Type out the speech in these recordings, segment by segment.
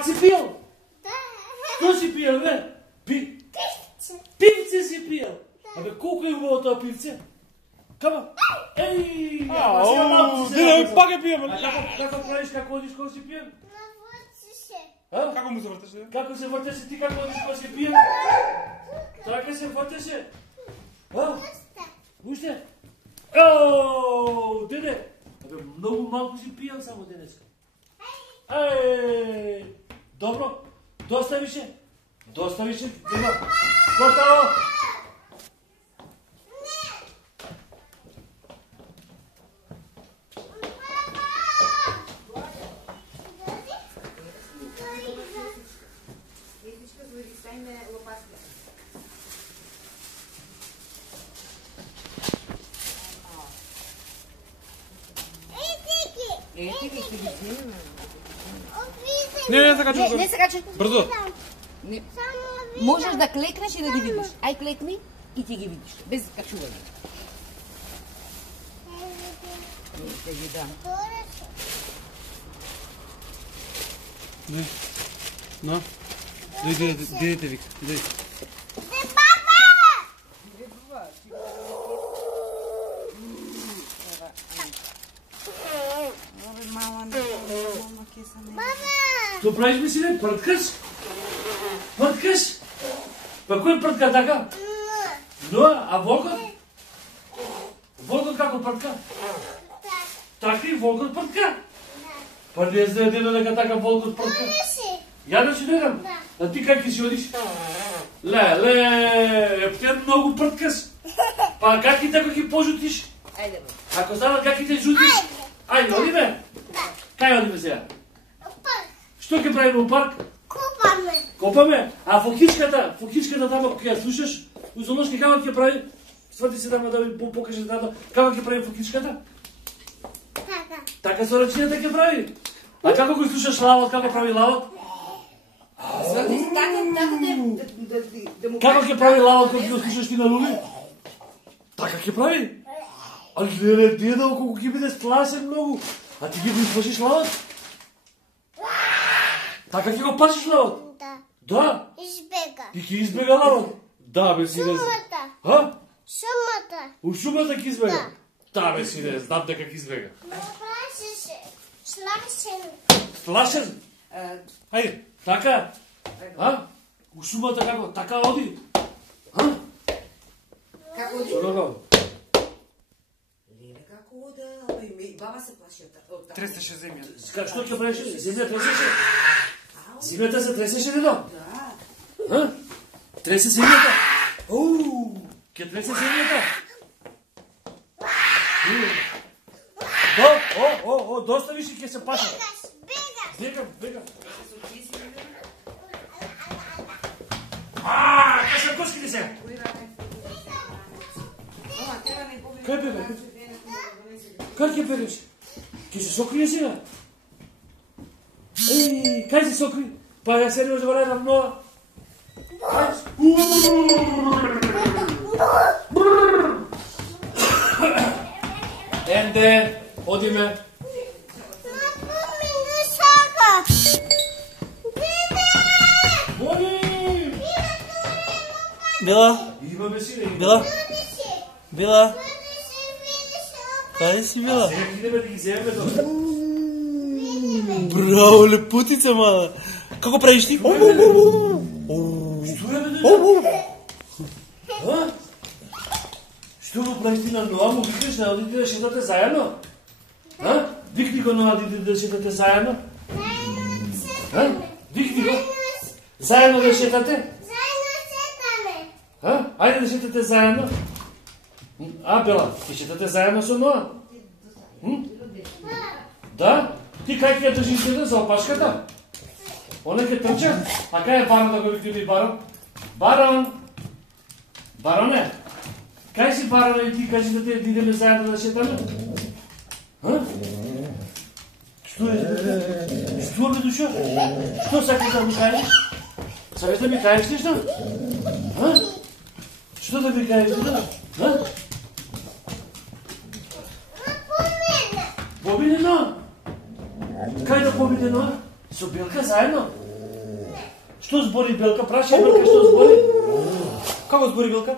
Пак си пил? Що си пил, бе? Пивце си пил? Абе, колко е хубаво това пивце? Кама? Ей! Пак е пием. Kako praviš, kako odiš, ko si pijen? Навърти се. Како му се въртеше? Kako se vrtеше ti, kako odiš, ko si pijen? Така се vrtеше? Ужте? Ооо, деде! Абе, много малко си пиян само денеска. Ей! Добро, доста више. Доста више. Какво става? Не се качи. Не се качи. Брзо. Можеш да клекнеш и да ги видиш. Ай, клекни и ти ги видиш. Без качуване. Ще ги дам. Не. На. Дойдете, Вика. Дойдете. Što praviš, mi sine? Prtkaš? Prtkaš? Pa koj prtka така? No, a Volkot? Volkot kako prtka? Така и Volkot prtka? Pa не знае деда дека така Volkot prtka. Ja да си дойдам? А ти как си одиш? Ле, ти много прткаш. Па как и така ги пожутиш? Айде, Ако знам как и те жутиш? Айде, одиме? Кај одиме сега? Што ќе правиме у парк? Купаме. Копаме? А фокичката тама кога ја слушаш, у зоолошки како ќе прави? Свати се тама да ви покаже тата, како ќе прави фокичката? Така. Така со рачињата ќе прави. А како го слушаш лавот, како прави лавот? Како ќе прави лавот кога ќе го слушаш ти на Лули? Така ќе прави. А гледай, деда, колко ќе биде сплашен многу. А ти ги го изпашиш лавот? Така ќе го пашиш лавот? Да. Да. Избега. И ќе избега лавот? Да, бе, сине. Шумата. Ха? Шумата. У шумата ќе избега? Да, бе, сине, знам дека ќе избега. Плаши се. Слашен. Сплашен? Ајде, така? А? У шумата како? Така оди? А? Како оди? Дорого. Леле, како оди? Абе, и баба се плаши од таа. Тресеше земјата. Што ќе правиш? Земја тресеше? Земјата се тресеше, дедо? Да. А? Тресе земјата? Оу, ќе тресе земјата? Доста више ќе се паша. Бега. Бегам. Кај се коските се? Кај бега? Кај ќе бегаш? Ќе се сокрие сега? Еј, кај се сокри? Па ја се не може да валедам нова. Енде, одиме. Напомни сага. Моли! Бела, Има бе сине. Бела, Бела, Кај каде си била? Сега идеме да ги вземеме до. Браво, лепутица, мала. Како правиш ти? Што е бе, деда? А? Што го правиш ти на Ноа? Му викаш да одите да шетате заедно? А? Викни го Ноа да шетате заедно? А? Викни го. Заедно да шетате? Заедно сетаме. А? Ајде да шетате заедно. А, Бела, ти шетате заедно со Ноа? Да? Ти кај ќе држиш деда за опашката? Оне ќе трча? А кај е Барон да го викни ми Барон? Барон! Бароне! Кај си Бароне и ти кажи да те идеме заедно да шетаме? А? Што е? Што бе душа? Што сакаш да ми кажеш? Сакаш да ми кажеш нешто? А? Што да ми кажеш деда? А? Побине Ноа? Кај да побиде Ноа? Со Белка заедно? Што збори Белка? Прашај Белка што збори? Како збори Белка?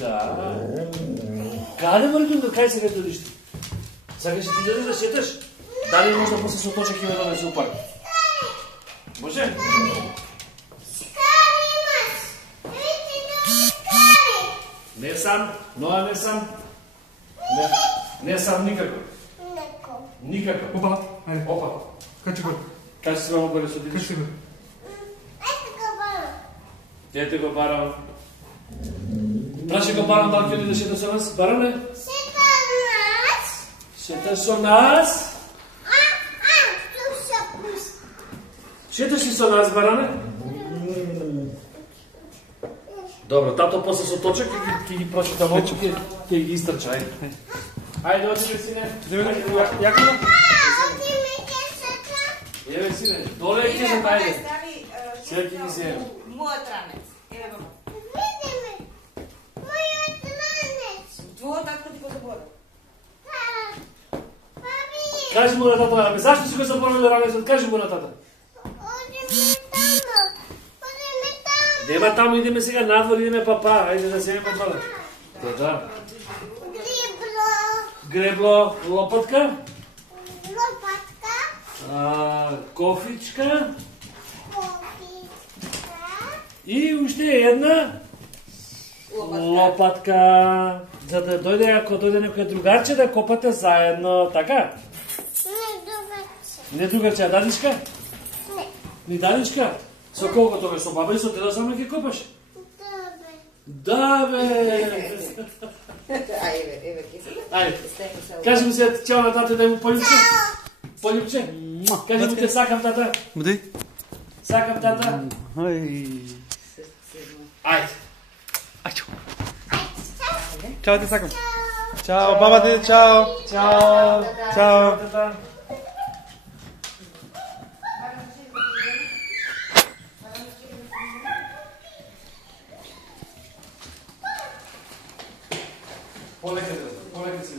Да. Каде мори Белка? Кај сега додиш ти? Сакаш ти додиш да шеташ? Дали може да после со точак ќе ме донесе у парк? Може? Не сам, но не сам. Не сам никако. Никако. Опа, ајде. Опа. Качи го. Кажи се мамо горе со дидиш. Качи го. Ете го барам. Праши го барам дали ќе да шета со нас? Баране? Шета со нас? Шеташ ли со нас, баране? Добро, тато после со точак ќе ги прочитам овде, ќе ги истрча, ајде. Ајде, оди сине. Јако да? Еве сине, доле ќе се тајде. Сега ќе ги земам. Мојот ранец. Еве го. Твојот татко ти го заборав. Кажи му на тата, абе зашто си го заборавил ранецот? Кажи му на тата. Нема таму, идеме сега надвор, идеме папа, ајде да се папа. Да. Гребло, лопатка, кофичка и уште една лопатка. За да дојде, ако дојде некој другарче, да копате заедно, така? Не другарче, а дадичка? Ни дадичка? Со колко тоа со баба и со деда само ќе копаш? Да, бе! Еве, ќе се. Ајде. Кажи ми се чао на тата да му полюбче. Полюбче. Кажи му те сакам тата. Буди. Сакам тата. Ај. Ајде. Ајчо. Чао ти сакам. Чао, баба ти, чао. Чао. Чао. Тата. Полека си.